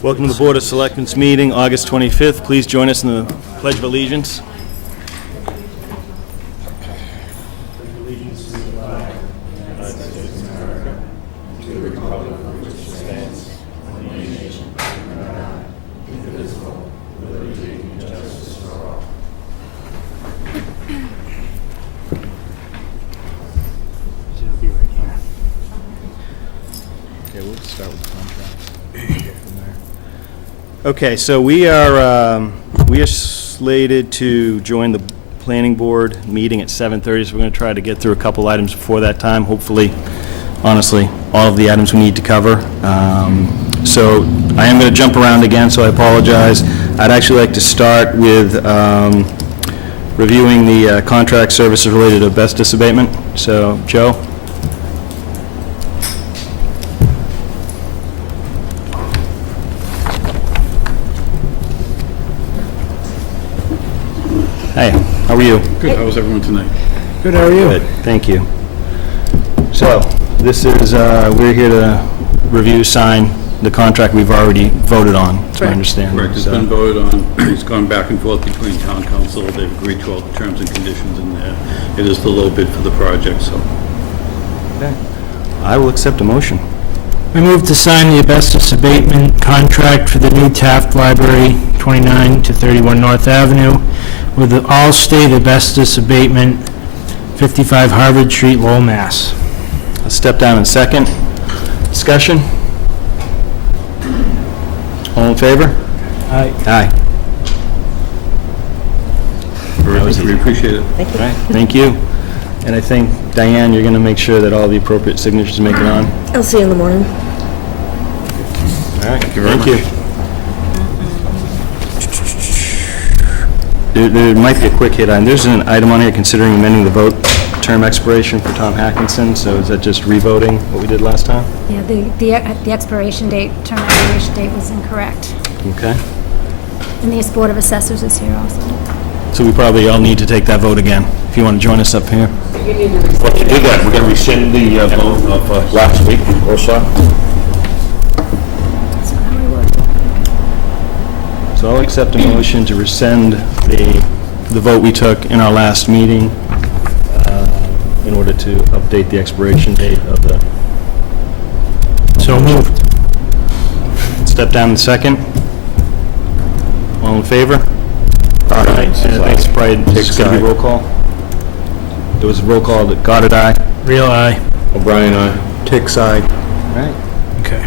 Welcome to the Board of Selectmen's meeting, August 25th. Please join us in the Pledge of Allegiance. Okay, we'll start with the contract. Go from there. Okay, so we are slated to join the planning board meeting at 7:30, so we're going to try to get through a couple items before that time. Hopefully, honestly, all of the items we need to cover. So I am going to jump around again, so I apologize. I'd actually like to start with reviewing the contract services related to asbestos abatement. So, Joe? Hi, how are you? Good, how was everyone tonight? Good, how are you? Good, thank you. So, this is, we're here to review, sign the contract we've already voted on, to my understanding. Correct, it's been voted on, it's gone back and forth between town council, they've agreed to all the terms and conditions in there. It is the low bid for the project, so. Okay. I will accept a motion. I move to sign the asbestos abatement contract for the new Taft Library, 29 to 31 North Avenue, with the all-state asbestos abatement, 55 Harvard Street, Lowell, Mass. I'll step down in second. Discussion? All in favor? Aye. Aye. Terrific, we appreciate it. All right, thank you. And I think, Diane, you're going to make sure that all the appropriate signatures make it on? I'll see you in the morning. All right, Thank you very much. There might be a quick hit item. There's an item on here considering amending the vote term expiration for Tom Hackinson, so is that just revoting what we did last time? Yeah, the expiration date, term expiration date was incorrect. Okay. And the Board of Assessors is here also. So we probably all need to take that vote again, if you want to join us up here. Well, to do that, we're going to rescind the vote of last week or so. That's not how we work. So I'll accept a motion to rescind the vote we took in our last meeting in order to update the expiration date of the... So moved. Step down in second. All in favor? Aye. And thanks, probably, it's going to be roll call. There was a roll call that Goddard, aye. Real aye. O'Brien, aye. Tick side. All right. Okay.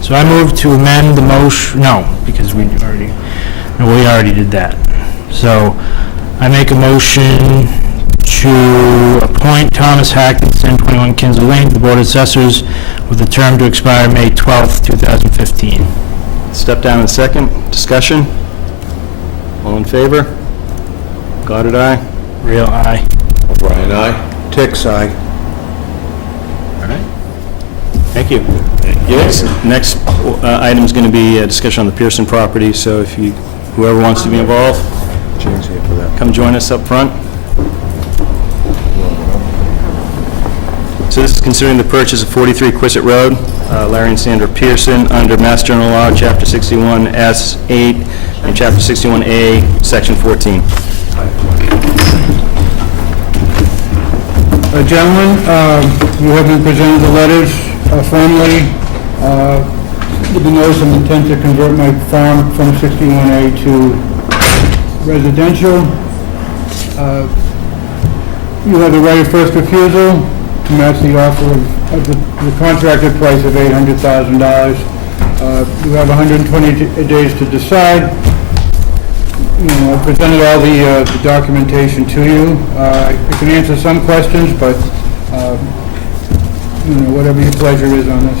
So I move to amend the motion, no, because we already did that. So I make a motion to appoint Thomas Hackinson, 21 Kinsley Lane, to the Board of Assessors with a term to expire May 12th, 2015. Step down in second. Discussion? All in favor? Goddard, aye. Real aye. O'Brien, aye. Tick side. All right. Thank you. Yes. Next item is going to be a discussion on the Pearson property, so if whoever wants to be involved, come join us up front. So this is considering the purchase of 43 Quissett Road, Larry and Sandra Pearson, under Mass General Law, Chapter 61S8 and Chapter 61A, Section 14. Gentlemen, you have been presented the letters formally with the notice of intent to convert my farm from 61A to residential. You have the right of first refusal to match the offer of the contracted price of $800,000. You have 120 days to decide. I presented all the documentation to you. I can answer some questions, but whatever your pleasure is on this.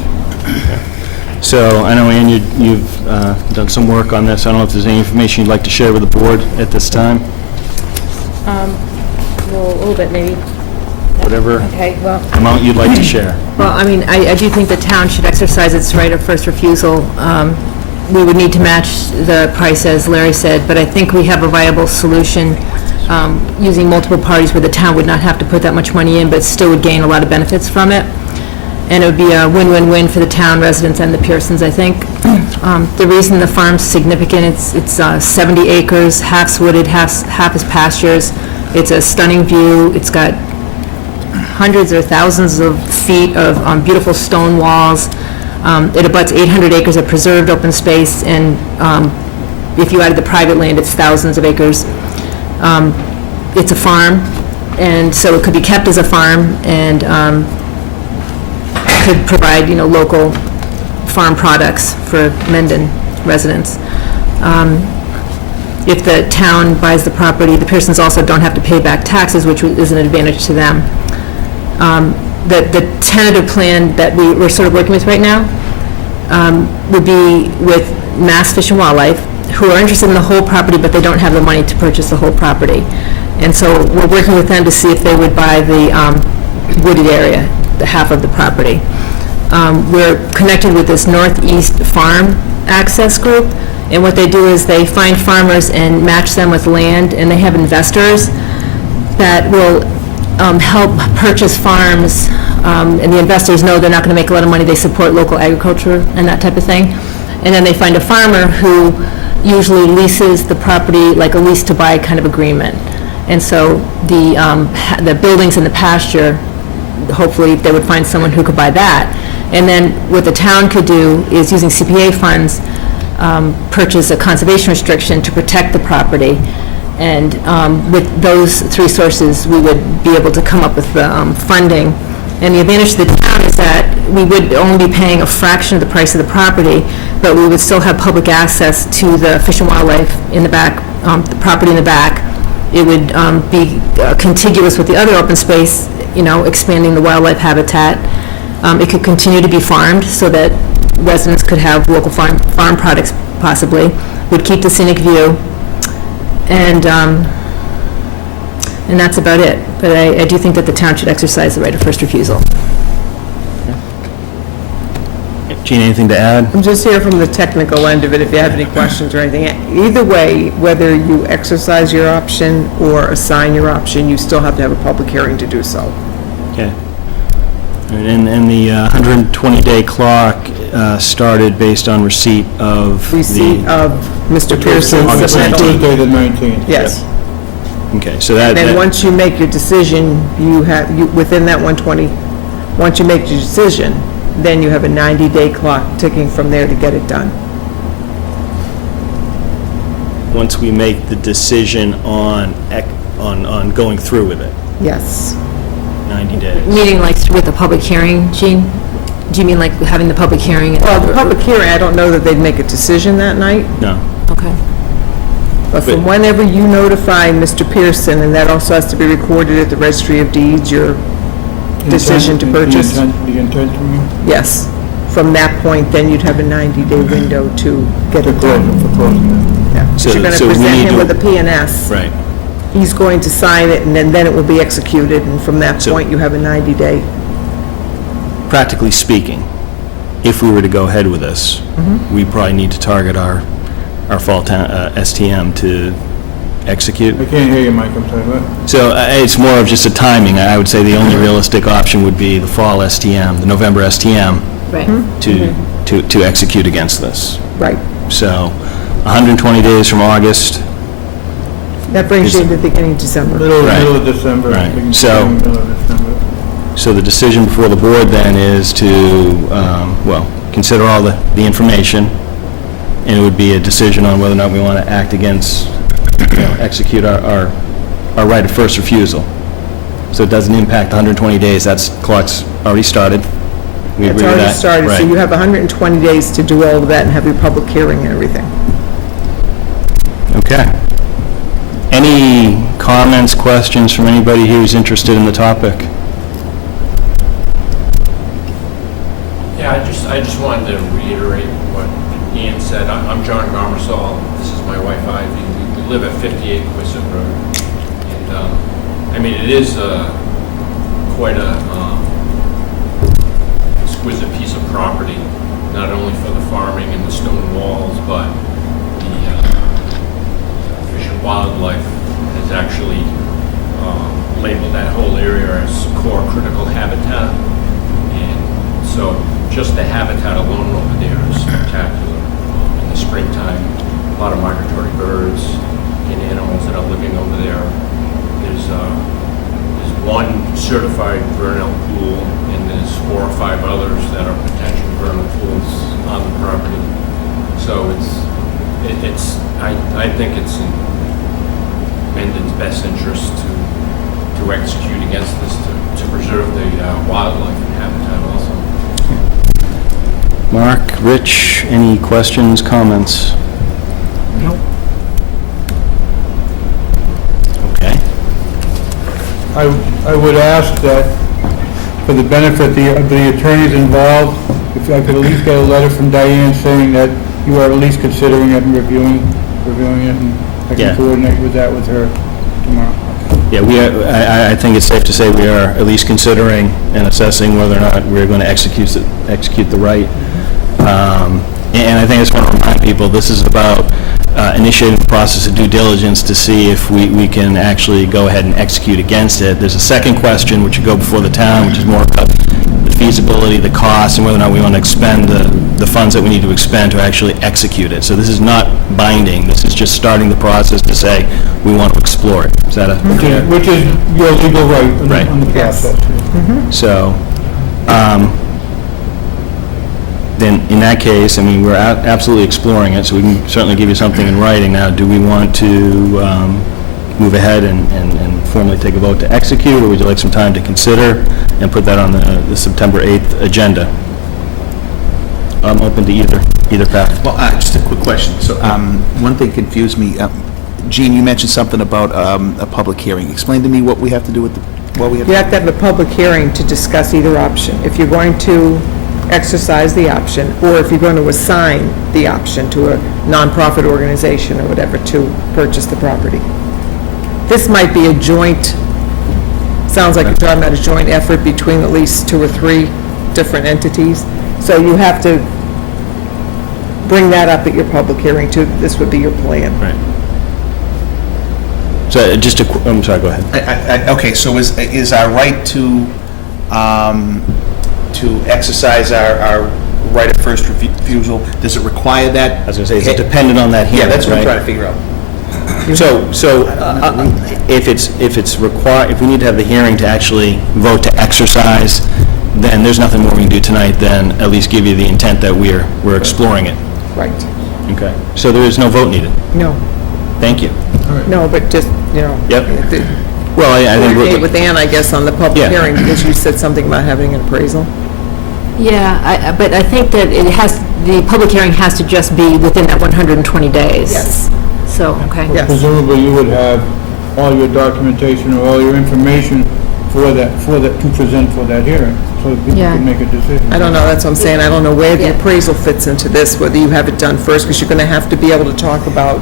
So I know, Ann, you've done some work on this. I don't know if there's any information you'd like to share with the board at this time. Well, a little bit maybe. Whatever Okay, well, amount you'd like to share. well, I mean, I do think the town should exercise its right of first refusal. We would need to match the price, as Larry said, but I think we have a viable solution using multiple parties where the town would not have to put that much money in, but still would gain a lot of benefits from it. and it would be a win-win-win for the town residents and the Pearsons, I think. The reason the farm's significant, it's 70 acres, half's wooded, half is pastures. It's a stunning view. It's got hundreds or thousands of feet of beautiful stone walls. It abuts 800 acres of preserved open space, and if you added the private land, it's thousands of acres. It's a farm, and so it could be kept as a farm, and could provide, local farm products for Mendon residents. If the town buys the property, the Pearsons also don't have to pay back taxes, which is an advantage to them. The tentative plan that we're sort of working with right now would be with Mass Fish and Wildlife, who are interested in the whole property, but they don't have the money to purchase the whole property. And so we're working with them to see if they would buy the wooded area, the half of the property. We're connected with this Northeast Farm Access Group, and what they do is they find farmers and match them with land, and they have investors that will help purchase farms, and the investors know they're not going to make a lot of money. They support local agriculture and that type of thing. And then they find a farmer who usually leases the property, like a lease-to-buy kind of agreement. And so the buildings in the pasture, hopefully they would find someone who could buy that. And then what the town could do is, using CPA funds, purchase a conservation restriction to protect the property. And with those three sources, we would be able to come up with the funding. And the advantage to the town is that we would only be paying a fraction of the price of the property, but we would still have public access to the Fish and Wildlife in the back, the property in the back. It would be contiguous with the other open space, expanding the wildlife habitat. It could continue to be farmed so that residents could have local farm products, possibly. Would keep the scenic view. And that's about it. But I do think that the town should exercise the right of first refusal. Gene, anything to add? I'm just here from the technical end of it, if you have any questions or anything. Either way, whether you exercise your option or assign your option, you still have to have a public hearing to do so. Okay. And the 120-day clock started based on receipt of Receipt of Mr. Pearson's August submittal. 19th. Tuesday the 19th. Yes. Okay, so that... Then that- once you make your decision, within that 120, once you make your decision, then you have a 90-day clock ticking from there to get it done. Once we make the decision on going through with it, Yes. 90 days. Meeting like with a public hearing, Jean? Do you mean like having the public hearing? Well, the public hearing, I don't know that they'd make a decision that night, No. Okay. but from whenever you notify Mr. Pearson, and that also has to be recorded at the Registry of Deeds, your decision to purchase. The intent from you? Yes. From that point, then you'd have a 90-day window to get it done. For closing it. Yeah. So- You're going so to we present need him to- with a P&S. Right. He's going to sign it, and then it will be executed, and from that So- point, you have a 90-day. Practically speaking, if we were to go ahead with this, we probably need to target our fall STM to execute. I can't hear you, Mike, I'm sorry, what? So it's more of just a timing. I would say the only realistic option would be the fall STM, the November STM, Right. to execute against this. Right. So 120 days from August. That brings you to the beginning of December. Middle Right. of December. Right. We can So- say middle of December. So the decision before the board then is to, consider all the information, and it would be a decision on whether or not we want to act against, execute our right of first refusal. So it doesn't impact 120 days, clock's already started. We It's agree with already that? started, so Right. you have 120 days to do all of that and have your public hearing and everything. Okay. Any comments, questions from anybody who's interested in the topic? Yeah, I just wanted to reiterate what Ian said. I'm John Gomersall. This is my wife Ivy. We live at 58 Quissett Road. And, it is quite a exquisite piece of property, not only for the farming and the stone walls, but the Fish and Wildlife has actually labeled that whole area as core critical habitat. And So just the habitat alone over there is spectacular. In the springtime, a lot of migratory birds and animals that are living over there. There's one certified vernal pool, and there's 4 or 5 others that are potential vernal pools on the property. So I think it's in Mendon's best interest to execute against this, to preserve the wildlife and habitat also. Mark, Rich, any questions, comments? Nope. Okay. I would ask that, for the benefit of the attorneys involved, if I could at least get a letter from Diane saying that you are at least considering it and reviewing it, and I Yeah. can coordinate with that with her tomorrow. Yeah, I think it's safe to say we are at least considering and assessing whether or not we're going to execute the right. And I think I just want to remind people, this is about initiating the process of due diligence to see if we can actually go ahead and execute against it. There's a second question, which would go before the town, which is more about the feasibility, the cost, and whether or not we want to expend the funds that we need to expend to actually execute it. So this is not binding, this is just starting the process to say, we want to explore it. Is that a... Which is your legal right Right. on the process. So, then in that case, I mean, we're absolutely exploring it, so we can certainly give you something in writing. Now, do we want to move ahead and formally take a vote to execute, or would you like some time to consider and put that on the September 8th agenda? I'm open to either path. Well, just a quick question. So, one thing confused me. Gene, you mentioned something about a public hearing. Explain to me what we have to do with what we have You have to have a public hearing to discuss either option. If you're going to exercise the option, or if you're going to assign the option to a nonprofit organization or whatever to purchase the property. This might be a joint, sounds like you're talking about a joint effort between at least 2 or 3 different entities. So you have to bring that up at your public hearing too. This would be your plan. Right. So I'm sorry, go ahead. Okay, so is our right to exercise our right of first refusal, does it require that? I was going to say, is it dependent on that hearing? Yeah, that's what I'm right? trying to figure out. So if it's required, if we need to have the hearing to actually vote to exercise, then there's nothing more we can do tonight than at least give you the intent that we're exploring it. Right. Okay. So there is no vote needed. No, Thank you. no, but just, Yep. the- Well, I think coordinate with Ann, I guess, on the public Yeah. hearing, because you said something about having an appraisal. Yeah, but I think that the public hearing has to just be within that 120 days. Yes. So, okay. Yes. Presumably, you would have all your documentation or all your information for that, to present for that hearing, so that people Yeah. can make a decision. I don't know, that's what I'm saying, I don't know where the Yeah. appraisal fits into this, whether you have it done first, because you're going to have to be able to talk about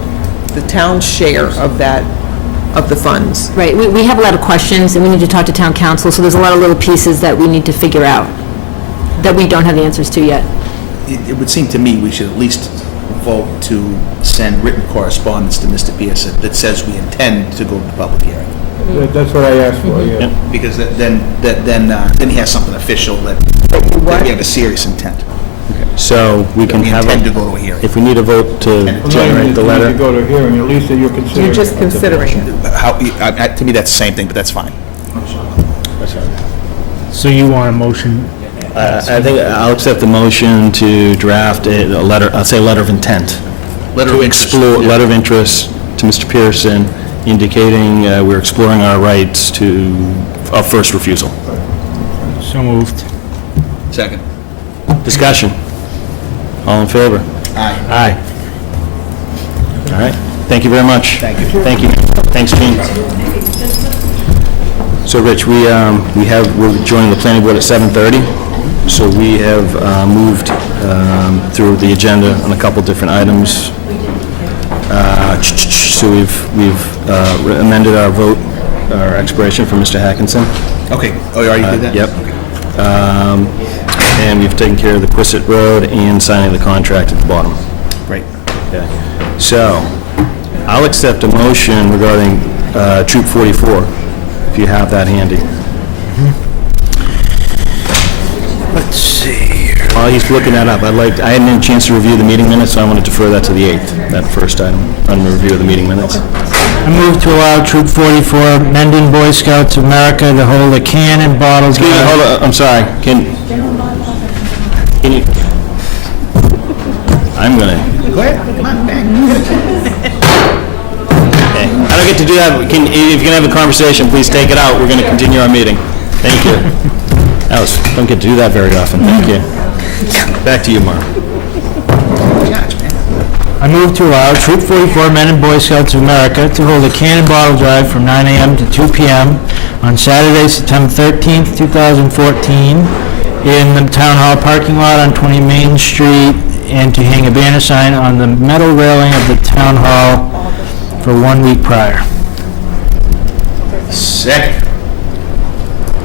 the town's share of that, of the funds. Right, we have a lot of questions, and we need to talk to town council, so there's a lot of little pieces that we need to figure out, that we don't have the answers to yet. It would seem to me we should at least vote to send written correspondence to Mr. Pearson that says we intend to go to the public hearing. That's what I asked for, yeah. Because then he has something official that we have a serious intent. so. We can We have intend to a, go to a hearing. if we need a vote to Well, not generate even the if you need letter. to go to a hearing, at least that you're considering. You're just considering it. To me, that's the same thing, but that's fine. So you want a motion? I think I'll accept the motion to draft a letter, I'll say letter of intent. Letter To of interest. explore, letter of interest to Mr. Pearson indicating we're exploring our rights of first refusal. So moved. Second. Discussion. All in favor? Aye. Aye. All right. Thank you very much. Thank you. Thank you. Thanks, Gene. So, Rich, we're joining the planning board at 7:30. So we have moved through the agenda on a couple different items. So we've amended our vote, our expiration for Mr. Hackinson. Okay, oh, you already did that? Yep. And we've taken care of the Quistit Road and signing the contract at the bottom. Great. Okay. So, I'll accept a motion regarding Troop 44, if you have that handy. Let's see. While he's looking that up, I hadn't had a chance to review the meeting minutes, so I want to defer that to the 8th, that first item, on the review of the meeting minutes. I move to allow Troop 44 Mendon Boy Scouts of America to hold a can and bottle Excuse me, drive. hold on, I'm sorry, can you, I'm gonna, Go ahead, come on, bang. okay, I don't get to do that, if you can have a conversation, please take it out, we're gonna continue our meeting. Thank you. Don't get to do that very often, thank you. Back to you, Mark. I move to allow Troop 44 Men and Boy Scouts of America to hold a can and bottle drive from 9 a.m. to 2 p.m. on Saturday, September 13th, 2014, in the Town Hall parking lot on 20 Main Street, and to hang a banner sign on the metal railing of the Town Hall for 1 week prior. Second.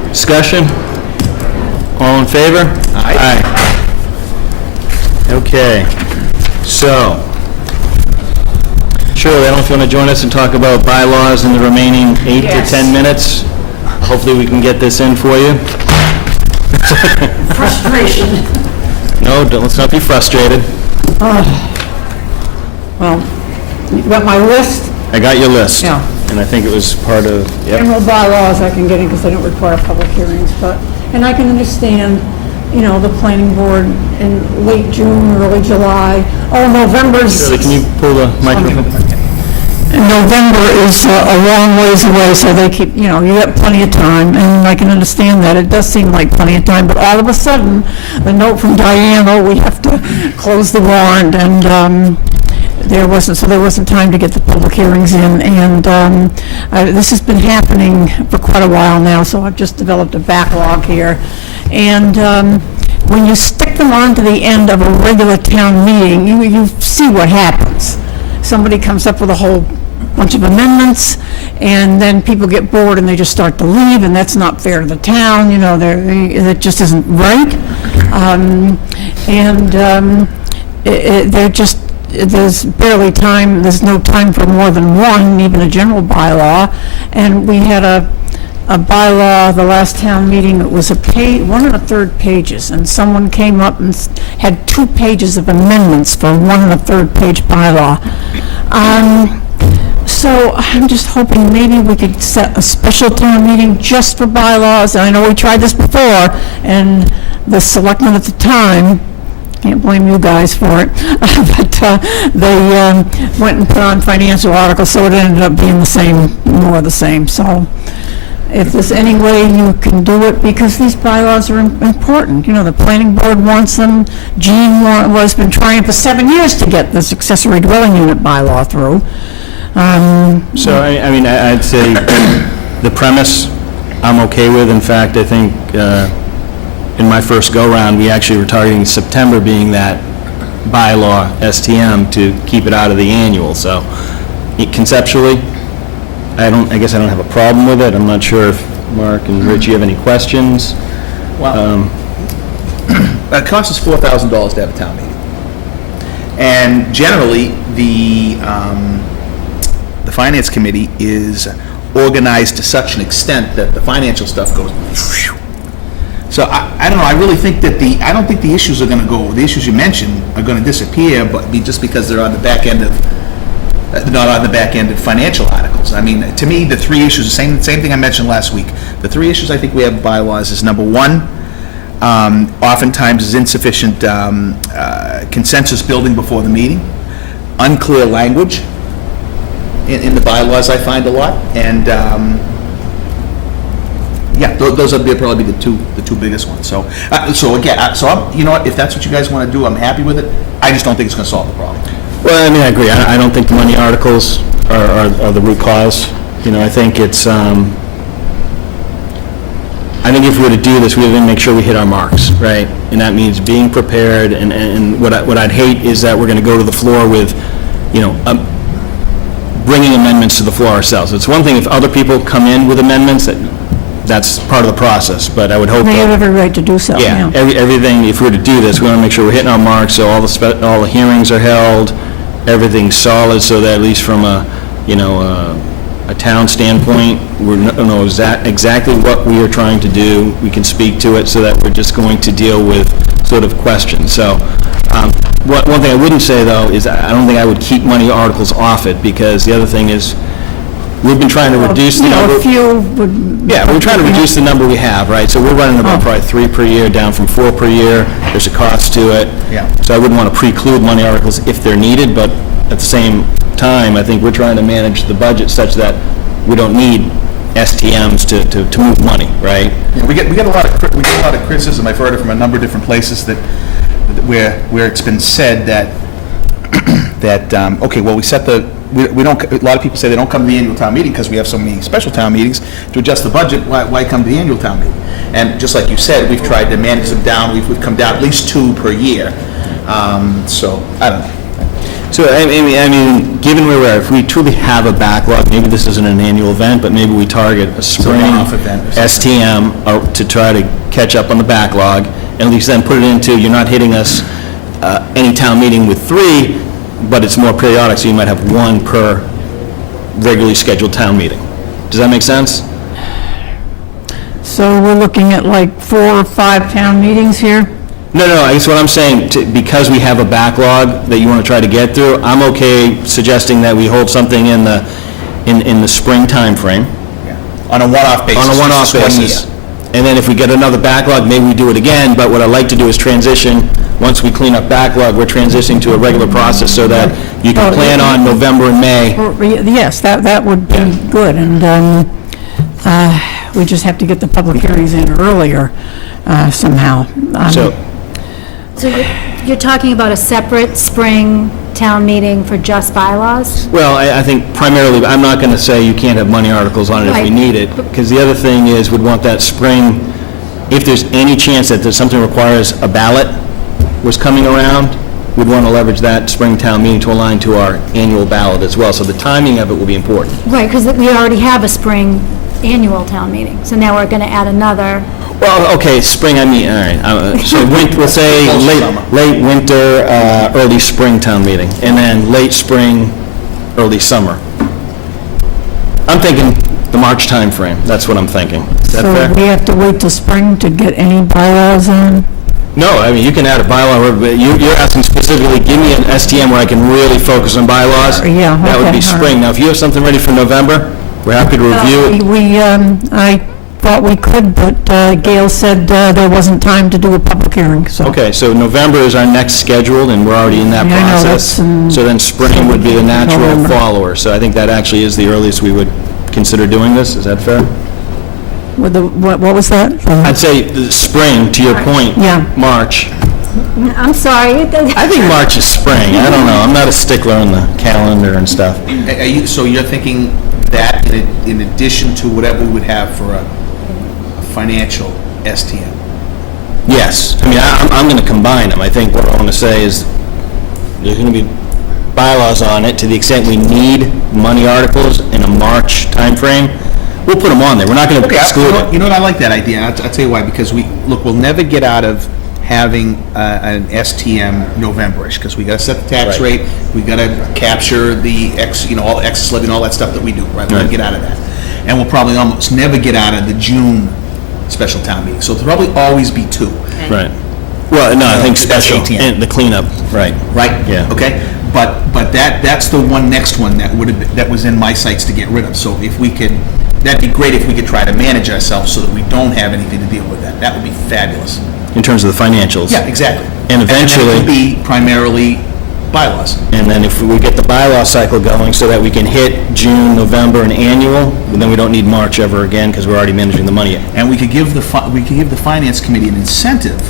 Discussion? All in favor? Aye. Okay, so, Shirley, I don't know if you want to join us and talk about bylaws in the remaining 8 to 10 minutes? Hopefully we can get this in for you. Frustration. No, let's not be frustrated. Well, you got my list? I got your list. Yeah. And I think it was part of, yep. General bylaws I can get in because they don't require public hearings, but, and I can understand, you know, the planning board in late June, early July. Oh, November's... Shirley, can you pull the microphone? November is a long ways away, so they keep, you know, you got plenty of time, and I can understand that. It does seem like plenty of time, but all of a sudden, the note from Diane, oh, we have to close the warrant, and there wasn't time to get the public hearings in, and this has been happening for quite a while now, so I've just developed a backlog here. And when you stick them on to the end of a regular town meeting, you see what happens. Somebody comes up with a whole bunch of amendments, and then people get bored and they just start to leave, and that's not fair to the town, you know, that just isn't right. There's barely time, there's no time for more than one, even a general bylaw, and we had a bylaw, the last town meeting, it was 1 1/3 pages, and someone came up and had 2 pages of amendments for 1 1/3 page bylaw. So I'm just hoping maybe we could set a special town meeting just for bylaws, and I know we tried this before, and the selectmen at the time, can't blame you guys for it, but they went and put on financial articles, so it ended up being more of the same, so if there's any way you can do it, because these bylaws are important. You know, the planning board wants them. Gene has been trying for 7 years to get this accessory dwelling unit bylaw through. So, I mean, I'd say the premise I'm okay with. In fact, I think in my first go-round, we actually were targeting September being that bylaw STM to keep it out of the annual. So conceptually, I guess I don't have a problem with it. I'm not sure if Mark and Rich, you have any questions? Well, it costs us $4,000 to have a town meeting. And generally, the finance committee is organized to such an extent that the financial stuff goes. So I don't know, I really think that I don't think the issues are gonna go, the issues you mentioned are gonna disappear, but just because they're on the back end of, not on the back end of financial articles. I mean, to me, the 3 issues, the same thing I mentioned last week. The 3 issues I think we have in bylaws is, number 1, oftentimes is insufficient consensus building before the meeting, unclear language in the bylaws I find a lot, and yeah, those would probably be the two biggest ones. So again, you know what, if that's what you guys want to do, I'm happy with it. I just don't think it's going to solve the problem. Well, I mean, I agree. I don't think the money articles are the root cause. You know, I think it's, I think if we were to do this, we would make sure we hit our marks, right? And that means being prepared, and what I'd hate is that we're going to go to the floor with, you know, bringing amendments to the floor ourselves. It's one thing if other people come in with amendments, that's part of the process, but I would hope They that... have every right to do so, Yeah, everything, if we were to do this, we want to make sure we're hitting our marks, so all the hearings are held, everything's solid, so that at least from a, you know, a town standpoint, we don't know exactly what we are trying to do. We can speak to it so that we're just going to deal with sort of questions. So, one thing I wouldn't say, though, is I don't think I would keep money articles off it, because the other thing is, we've been trying to reduce the You know, number. a few would... Yeah, we're trying to reduce the number we have, right? So we're running about probably 3 per year, down from 4 per year. There's a cost to it. Yeah. So I wouldn't want to preclude money articles if they're needed, but at the same time, I think we're trying to manage the budget such that we don't need STMs to move money, right? Yeah, we get a lot of criticism. I've heard it from a number of different places that where it's been said that okay, well, we don't. A lot of people say they don't come to the annual town meeting because we have so many special town meetings to adjust the budget. Why come to the annual town meeting? And just like you said, we've tried to manage them down. We've come down at least 2 per year. So I don't know. So, I mean, given where we're at, if we truly have a backlog, maybe this isn't an annual event, but maybe we target a spring one-off event or something. STM to try to catch up on the backlog, and at least then put it into, you're not hitting us any town meeting with 3, but it's more periodic, so you might have 1 per regularly scheduled town meeting. Does that make sense? So we're looking at like 4 or 5 town meetings here? No, I guess what I'm saying, because we have a backlog that you want to try to get through, I'm okay suggesting that we hold something in the spring timeframe. Yeah. On a one-off basis. On a one-off just 1 year. basis. And then if we get another backlog, maybe we do it again, but what I'd like to do is transition, once we clean up backlog, we're transitioning to a regular process so that you can plan on November and May. Yes, that would be good, and we just have to get the public hearings in earlier somehow. So you're talking about a separate spring town meeting for just bylaws? Well, I think primarily, I'm not going to say you can't have money articles on it if we Right. need it, because the other thing is, we'd want that spring, if there's any chance that there's something requires a ballot was coming around, we'd want to leverage that spring town meeting to align to our annual ballot as well. So the timing of it will be important. Right, because we already have a spring annual town meeting, so now we're going to add another. Well, okay, spring, I mean, all right, so we'll say Summer. late winter, early spring town meeting, and then late spring, early summer. I'm thinking the March timeframe, that's what I'm thinking. Is that So fair? we have to wait till spring to get any bylaws in? No, I mean, you can add a bylaw, but you're asking specifically, give me an STM where I can really focus on bylaws? Yeah, That would okay, be all spring. right. Now, if you have something ready for November, we're happy to review it. I thought we could, but Gail said there wasn't time to do a public hearing, so. Okay, so November is our next scheduled, and we're already in that Yeah, I know, process. that's in So then spring would be the natural November. follower. So I think that actually is the earliest we would consider doing this. Is that fair? What was that? I'd say the spring, to your point. Yeah. March. I'm sorry. I think March is spring. I don't know. I'm not a stickler on the calendar and stuff. So you're thinking that in addition to whatever we would have for a financial STM? Yes. I mean, I'm going to combine them. I think what I want to say is there's going to be bylaws on it to the extent we need money articles in a March timeframe. We'll put them on there. We're not going to Okay, exclude it. you know what, I like that idea. I'll tell you why, because we'll never get out of having an STM November-ish, because we got to set the tax Right. rate, we got to capture the all excess levy and all that stuff that we do, right? We'll Right. get out of that. And we'll probably almost never get out of the June special town meeting. So there'll probably always be 2. Right. Well, no, I think That's special, ATM. and the cleanup, right. Right? Yeah. Okay? But that's the next one that was in my sights to get rid of. So if we could, that'd be great if we could try to manage ourselves so that we don't have anything to deal with that. That would be fabulous. In terms of the financials. Yeah, exactly. And then eventually- it would be primarily bylaws. And then if we get the bylaw cycle going so that we can hit June, November, and annual, then we don't need March ever again because we're already managing the money. And we could give the finance committee an incentive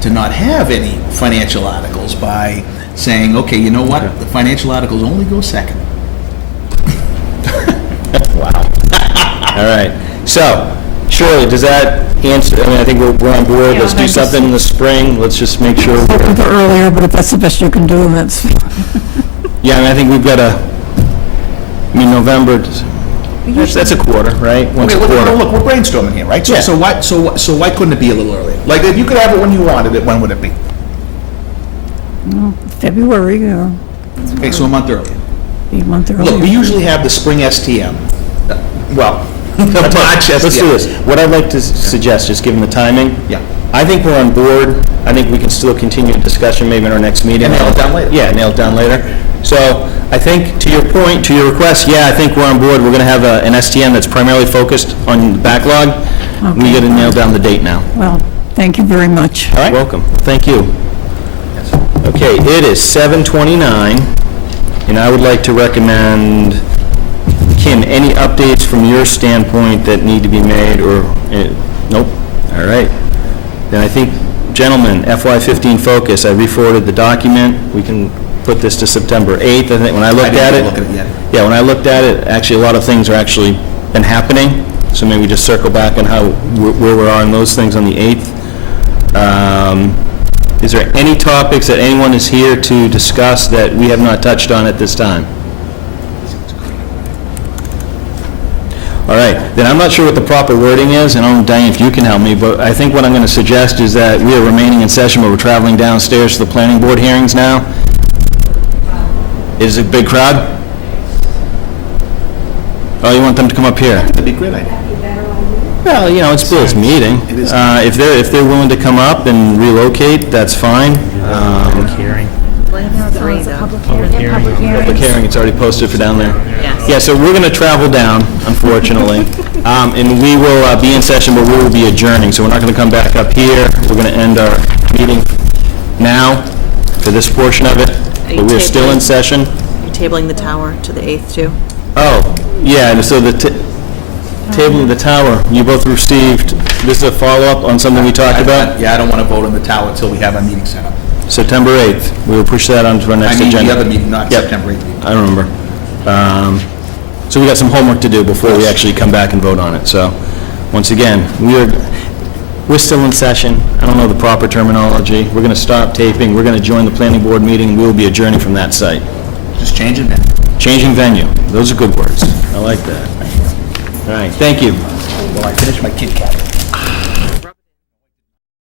to not have any financial articles by saying, okay, you know what? The financial articles only go second. Wow. All right. So, Shirley, does that answer, I mean, I think we're on board. Let's do something in the spring. Let's just make sure Hoping for we're, earlier, but if that's the best you can do, that's, yeah, I mean, I think we've got November, that's a quarter, right? Once a Okay, quarter. look, we're brainstorming here, right? Yeah. So why couldn't it be a little earlier? Like, if you could have it when you wanted it, when would it be? February, or Okay, so a month earlier. a month Look, we earlier. usually have the spring STM Well, Let's do this. What I'd like to suggest, just given the timing. Yeah. I think we're on board. I think we can still continue discussion maybe in our next meeting. And nail it down later. Yeah, nail it down later. So I think, to your point, to your request, yeah, I think we're on board. We're going to have an STM that's primarily focused on the backlog. We got to nail down the date now. Well, thank you very much. All right? Welcome. Thank you. Okay, it is 7:29, and I would like to recommend, Kim, any updates from your standpoint that need to be made, or, nope? All right. Then I think, gentlemen, FY15 focus, I re-forwarded the document. We can put this to September 8th. I think when I looked at it... look at it yet. Yeah, when I looked at it, actually, a lot of things are actually been happening, so maybe just circle back on where we are on those things on the 8th. Is there any topics that anyone is here to discuss that we have not touched on at this time? All right, then I'm not sure what the proper wording is, and I don't know, Diane, if you can help me, but I think what I'm going to suggest is that we are remaining in session, but we're traveling downstairs to the planning board hearings now. Is it a big crowd? Oh, you want them to come up here? That'd be a great idea. Well, you know, it's Bill's meeting. It is. If they're willing to come up and relocate, that's fine. Public hearing. Public hearing. Public hearing, it's already posted for down there. Yeah, so we're going to travel down, unfortunately, and we will be in session, but we will be adjourning, so we're not going to come back up here. We're going to end our meeting now for this portion of it, but we're still in session. You're tabling the tower to the 8th, too? Oh, yeah, and so the table of the tower, you both received, this is a follow-up on something we talked about? Yeah, I don't want to vote on the tower until we have our meeting set up. September 8th. We will push that onto our next I mean, agenda. the other meeting, not Yep. September 8th meeting. I don't remember. So we got some homework to do before we actually come back and vote on it. So, once again, we're still in session. I don't know the proper terminology. We're going to stop taping. We're going to join the planning board meeting. We will be adjourning from that site. Just changing that. Changing venue. Those are good words. I like that. All right, thank you. Well, I finished my Kit Kat.